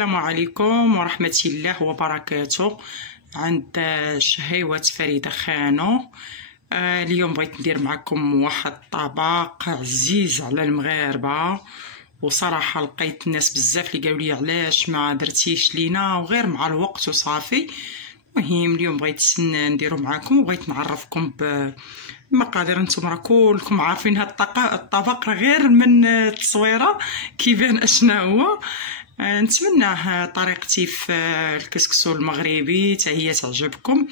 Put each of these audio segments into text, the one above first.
السلام عليكم ورحمة الله وبركاته. عند شهيوة فريدة خانو. اليوم بغيت ندير معكم واحد الطبق عزيز على المغاربة، وصراحة لقيت الناس بزاف اللي قالوا لي علاش ما درتيش لينا وغير مع الوقت وصافي. المهم اليوم بغيت نديرو معكم وبغيت نعرفكم بمقادير. نتوما راه كلكم عارفين هاد الطبق غير من التصويره كيبان اشنا هو. نتمنى طريقتي في الكسكسو المغربي حتى هي تعجبكم.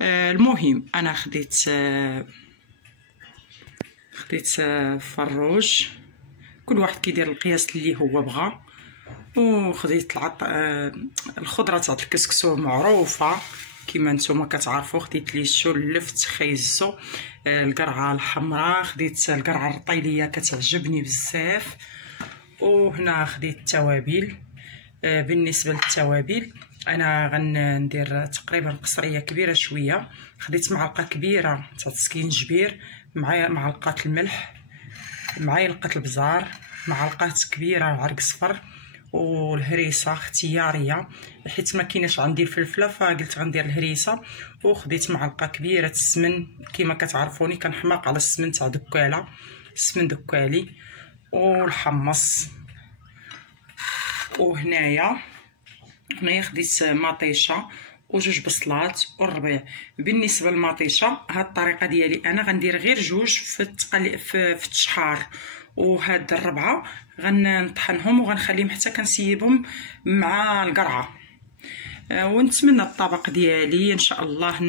المهم انا خديت فروج، كل واحد كيدير القياس اللي هو بغى، وخديت الخضره تاع الكسكسو معروفه كما نتوما كتعرفوا. خديت لي اللفت خيزو، القرعه الحمراء، خديت القرعه الرطيليه كتعجبني بزاف، وهنا خديت التوابل. بالنسبه للتوابل انا غندير تقريبا قصريه كبيره شويه. خديت معلقه كبيره تاع السكينجبير، مع معلقه الملح، معلقه البزار، معلقه كبيره عرق صفر، والهريسه اختياريه حيت ما كايناش عندي الفلفله فقلت غندير الهريسه. وخديت معلقه كبيره السمن، كما كتعرفوني كنحماق على السمن تاع دكاله، السمن دكالي، والحمص. وهنايا خديت مطيشه وجوج بصلات والربيع. بالنسبه للمطيشه هاد الطريقه ديالي انا غندير غير جوج في التشحار، وهاد الربعه غنطحنهم وغنخليهم حتى كنسيبهم مع القرعه. ونتمنى الطبق ديالي ان شاء الله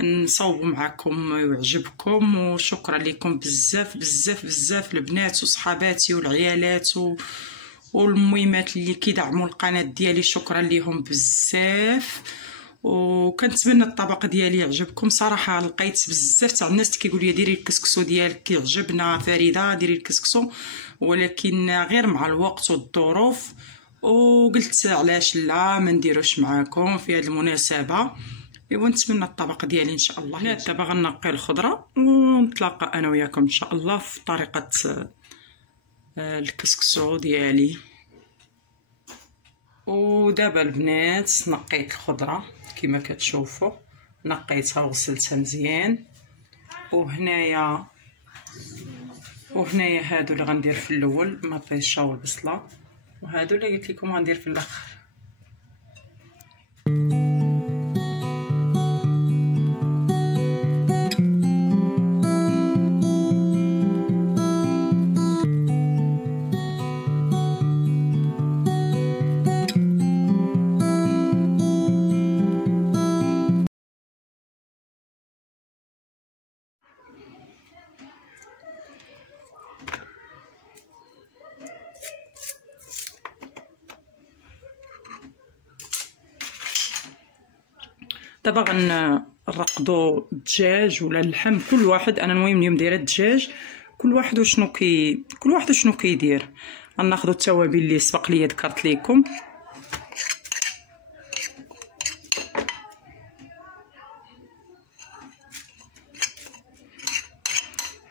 نصوب معكم ويعجبكم. وشكرا لكم بزاف بزاف بزاف البنات وصحاباتي والعيالات والمهمات اللي كيدعموا القناه ديالي، شكرا لهم بزاف. وكنتمنى الطبق ديالي يعجبكم. صراحه لقيت بزاف تاع الناس كيقولوا لي ديري الكسكسو ديالك كيعجبنا فريده، ديري الكسكسو، ولكن غير مع الوقت والظروف وقلت علاش لا ما نديروش معاكم في هذه المناسبه. ونتمنى الطبق ديالي ان شاء الله. دابا غنقي الخضره ونتلاقى انا وياكم ان شاء الله في طريقه الكسكسو ديالي. ودابا البنات نقيت الخضره كما كتشوفوا، نقيتها وغسلتها مزيان. وهنايا هادو اللي غندير في الاول، المطيشه والبصله، وهادو اللي قلت لكم غندير في الاخر. دابا غنرقدوا الدجاج ولا اللحم، كل واحد. انا المهم اليوم دايره الدجاج، كل واحد وشنو كيدير. غناخذوا التوابل اللي سبق لي ذكرت لكم.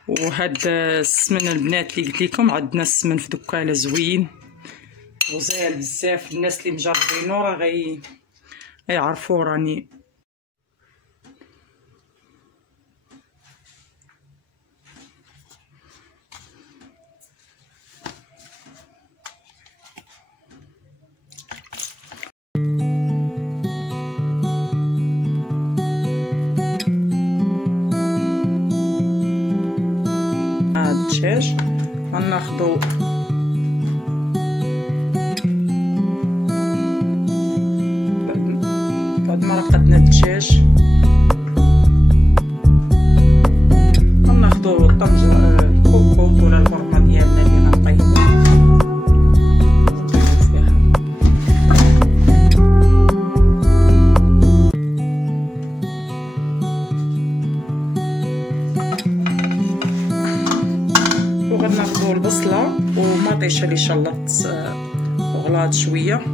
وهاد السمن البنات اللي قلت لكم، عندنا السمن في دكاله زوين غزال بزاف. الناس اللي مجربينو راه غيعرفوا راني الدجاج. غناخذوا بعد ما رقدنا الدجاج غناخذوا طنجره الكوكوط ولا البرمه ديالنا اللي غنطيبو فيها. وغناخذوا البصله ومطيشه اللي شلطت وغلاط شويه.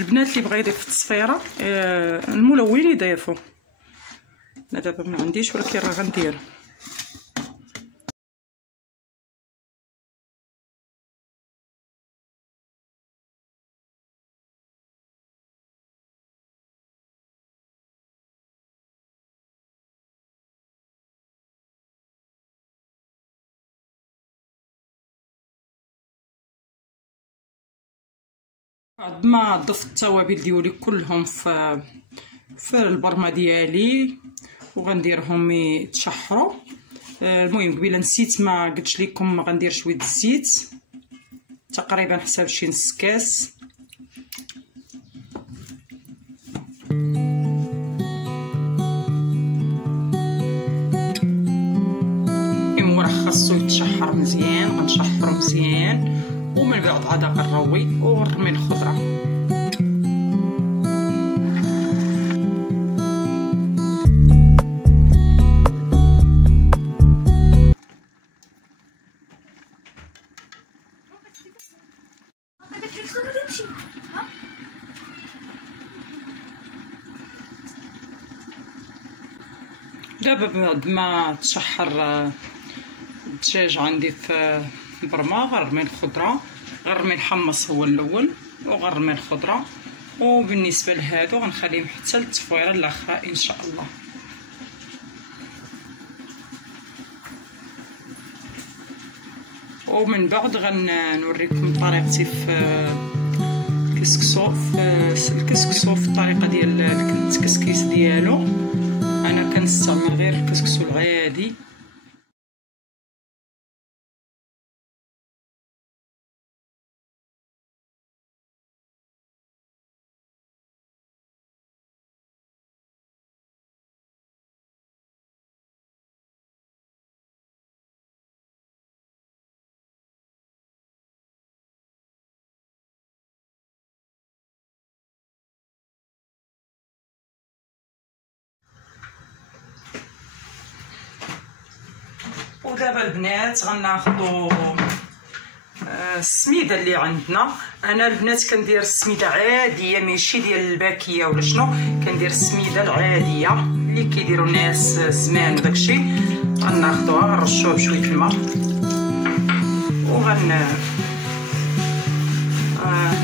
البنات اللي بغا يضيف في التصفيره الملون يضيفوا. انا دابا ما عنديش ولكن راه غندير. بعد ما ضفت التوابل ديالي كلهم في البرمه ديالي وغنديرهم يتشحروا. المهم قبيله نسيت ما قلتش لكم غندير شويه الزيت تقريبا حساب شي نص كاس. المهم خاصو يتشحر مزيان، غنشحرو مزيان ومن بعد عاد غنروي ونرمي الخضره. دابا بعد ما تشحر الدجاج عندي في البرمه غنرمي الخضره، غنرمي الحمص هو الاول وغنرمي الخضره، وبالنسبه لهادو غنخليهم حتى للتفويره الاخرى ان شاء الله. ومن بعد غنوريكم طريقتي في الكسكسو في الطريقه ديال التكسكيس ديالو. انا كنستعمل غير الكسكسو العادي. ودابا البنات غناخذوا السميده اللي عندنا. انا البنات كندير السميده عاديه ماشي ديال الباكيه ولا شنو، كندير السميده العاديه اللي كيديروا الناس زمان وداكشي. غناخذوها غنرشوها بشويه الماء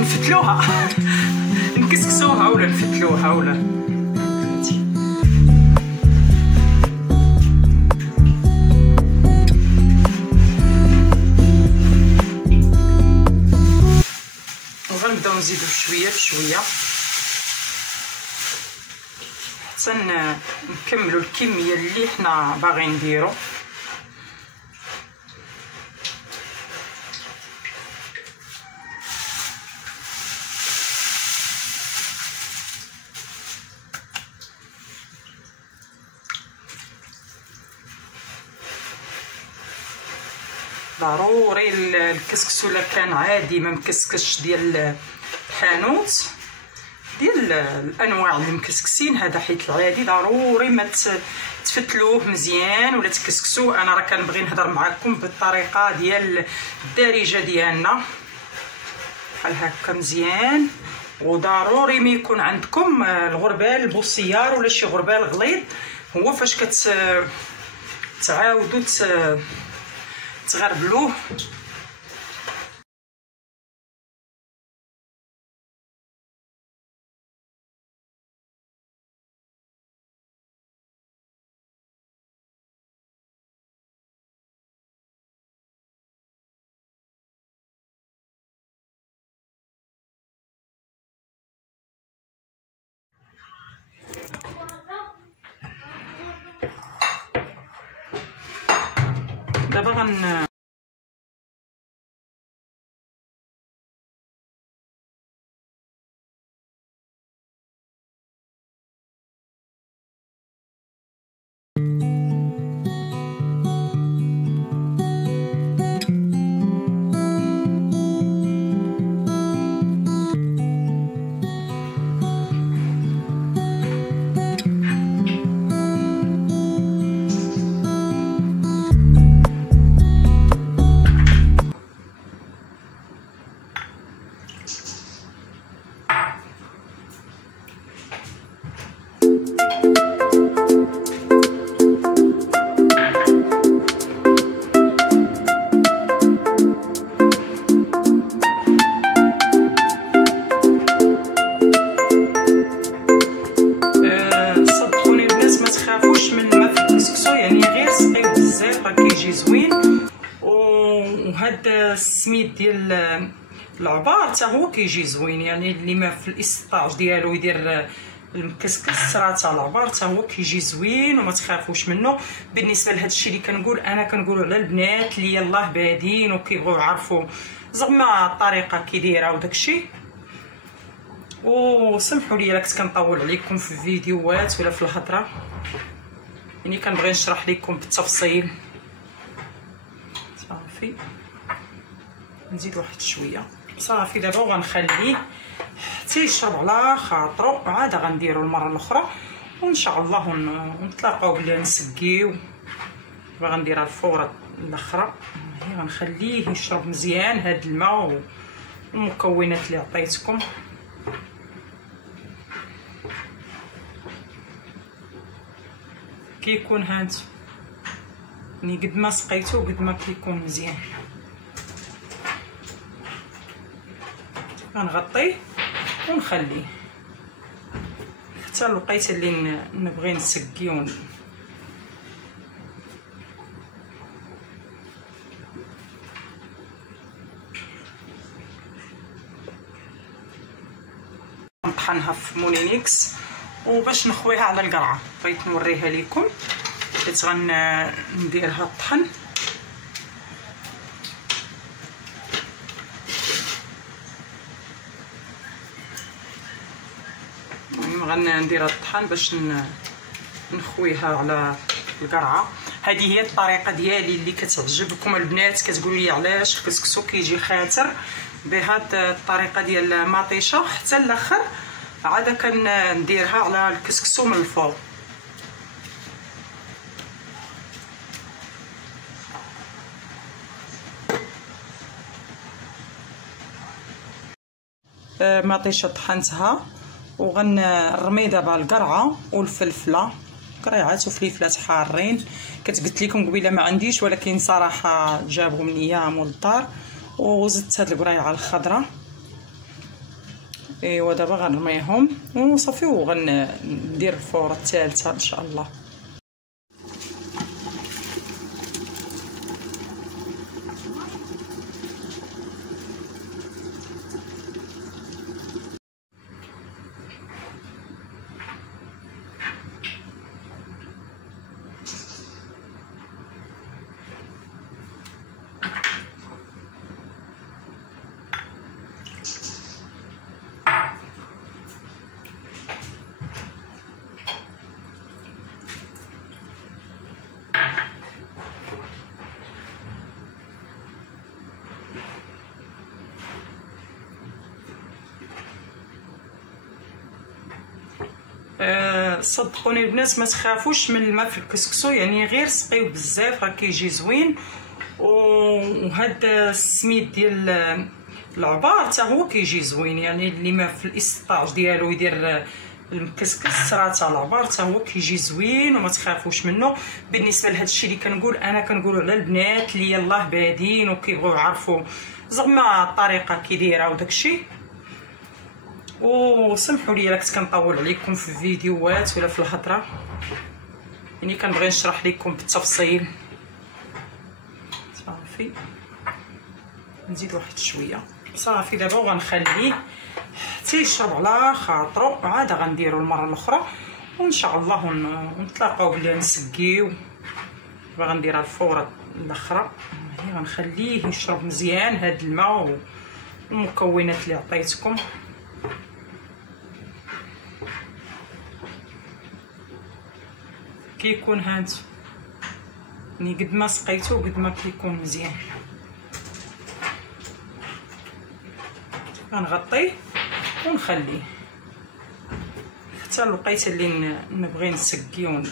نفتلوها نكسكسوها ولا نفتلوها ولا غنبداو نزيدو بشويه بشويه حتى نكملوا الكميه اللي حنا باغيين نديرو. ضروري الكسكسو الا كان عادي ما مكسكش ديال الحانوت ديال الانواع اللي مكسكسين، هذا حيت العادي ضروري ما تفتلوه مزيان ولا تكسكسوه. انا راه كنبغي نهضر معكم بالطريقه ديال الدارجه ديالنا بحال هكا مزيان. وضروري ما يكون عندكم الغربال البوسيار ولا شي غربال غليظ، هو فاش كتعاودوا تغربلوه. دابا السميد ديال العبار حتى هو كيجي زوين، يعني اللي ما في الاستطاج ديالو يدير المكسكس راه حتى العبار حتى هو كيجي زوين وما تخافوش منه. بالنسبه لهذا الشيء اللي كنقول انا كنقولوا على البنات اللي يلاه بادين وكيبغيو يعرفوا زعما الطريقه كي دايره وداك الشيء. وسمحوا لي الا كنت كنطول عليكم في الفيديوهات ولا في الهضره، يعني كنبغي نشرح لكم بالتفصيل. صافي نزيد واحد شويه. صافي دابا غنخليه حتى يشرب على خاطرو، عاد غنديرو المره الاخرى وان شاء الله نتلاقاو بلي نسقيو. دابا غنديرها الفوره الاخرى، هي غنخليه يشرب مزيان هاد الماء والمكونات اللي عطيتكم. كيكون هاد يعني قد ما سقيتو قد ما كيكون مزيان. غنغطيه ونخليه حتى الوقيته اللي نبغي نسقيو. نطحنها في مونينيكس وباش نخويها على القرعه. بغيت نوريها لكم حيت غنديرها الطحن. غنديرها الطحن باش نخويها على القرعه. هذه هي الطريقه ديالي اللي كتعجبكم البنات، كتقولوا لي علاش الكسكسو كيجي خاتر بهاد الطريقه ديال المطيشه حتى الاخر. عاده كنديرها على الكسكسو من الفوق. مطيشه طحنتها وغنرمي دابا القرعه والفلفله، قريعات وفليفلات حارين. قلت لكم قبيله ما عنديش، ولكن صراحه جابهم ليا مول الدار وزدت هاد القريعه الخضراء. ايوا دابا غنرميهم وصافي وغندير الفوره الثالثه ان شاء الله. صدقوني البنات ما تخافوش من الماء في الكسكسو، يعني غير سقيو بزاف راه كيجي زوين. وهاد السميد ديال العبار حتى هو كيجي زوين، يعني اللي ما في الاستطاج ديالو يدير المكسكس راه حتى العبار حتى هو كيجي زوين وما تخافوش منه. بالنسبه لهذا الشيء اللي كنقول انا كنقولوا على البنات اللي يلاه بادين وكيبغيو يعرفوا زعما الطريقه كي دايره وداك الشيء. وسمحوا لي الا كنت كنطول عليكم في الفيديوهات ولا في الهضره، يعني كنبغي نشرح لكم بالتفصيل. صافي نزيد واحد شويه. صافي دابا غنخليه حتى يشرب على خاطرو، عاد غنديرو المره الاخرى وان شاء الله نتلاقاو بلي نسقيو. دابا غنديرها الفوره الاخرى، هي غنخليه يشرب مزيان هاد الماء والمكونات اللي عطيتكم. كيكون هاد يعني قد ما سقيتو قد ما كيكون مزيان. غنغطيه ونخليه حتى الوقيته اللي نبغي نسقيو.